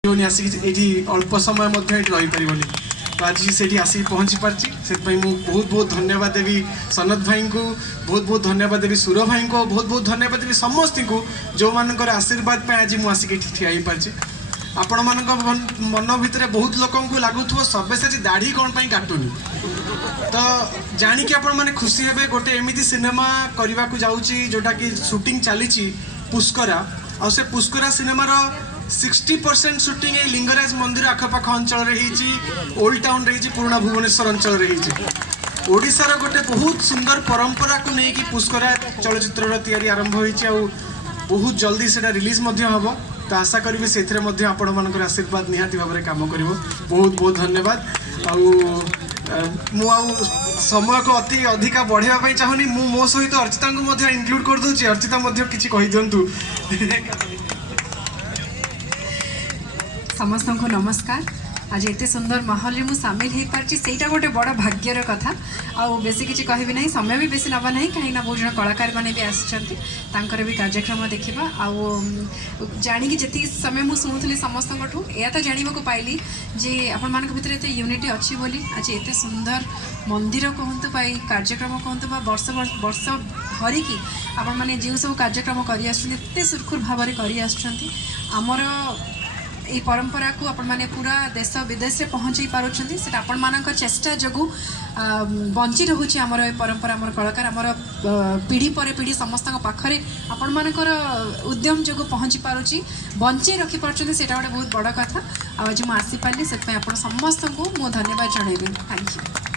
आसिक अल्प समय रही पार तो आज से आसिक पहुँची पार्टी से बहुत बहुत धन्यवाद देवी सनत भाई को बहुत बहुत धन्यवाद देवी सुर भाई को बहुत बहुत धन्यवाद देवी समस्त को जो मान आशीर्वाद पे आज मुझे ठिया पार्टी आपण मान मन भितर बहुत लोक लगुव सब्यसाची दाढ़ी कौन पाई काटुनी तो जाणिकी आपण मैंने खुशी हे गोटे एमती सिनेमा करने को जाऊँगी जोटा कि शूटिंग चली पुष्करा आ से पुष्करा सिनेमार 60% शूटिंग ये लिंगराज मंदिर आखपाख अंचल ओल्ड टाउन रही पुराना भुवनेश्वर अंचल ओडिशार गोटे बहुत सुंदर परंपरा को लेकिन पुष्करा चलचित्र तैयारी आरंभ हो बहुत जल्दी से रिलीज हम तो आशा करी से आपण मान आशीर्वाद निहाती भाव में कम कर बहुत बहुत धन्यवाद मु समय को अति अधिका बढ़ाई चाहूनी मो सहित अर्चिता को इनक्लूड कर दूची अर्चिता किसी कही दिंतु समस्त को नमस्कार आज एते सुंदर माहौल में सामिल हो पार्टी सेटा गोटे बड़ भाग्यर कथा आउ बेसी किसी कहबी नहीं समय भी बेसी नबा नहीं कहीं बहुत जन कलाकार मैंने भी आसर भी कार्यक्रम देखा आउ जाणी जी समय मुझे शुणुली समस्त या तो जानवा को पाइली जे आपण मान भर एत यूनिटी अच्छी बोली आज एत सुंदर मंदिर कहतु कार्यक्रम कहतु वर्ष वर्ष धरिकी आपण मैंने जो सब कार्यक्रम करते सुरखुर भाव में करमर ये परंपरा को आपण माने पूरा देश विदेश में पहुँचाई पार्टी से आपण मान चेष्टा जो बंची रोचे आमर ये परंपरा आमर कलाकार आमर पीढ़ी पर पीढ़ी समस्त पाखे आपण मानकर उद्यम जो पहुँची पारुची बंचे रखी पार्टी से गोटे बहुत बड़ कथा आज मुझे आसीपारि से समस्त को मु धन्यवाद जनइबी थैंक यू।